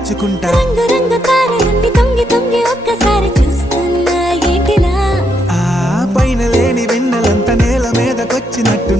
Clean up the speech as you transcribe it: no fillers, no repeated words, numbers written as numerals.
దాచుకుంటా రంగు రంగు తారలన్నీ తొంగి తొంగి ఒక్కసారి చూస్తున్నా ఏంటిలా ఆ పైన లేని వెన్నెలంత నేల మీదకొచ్చినట్టు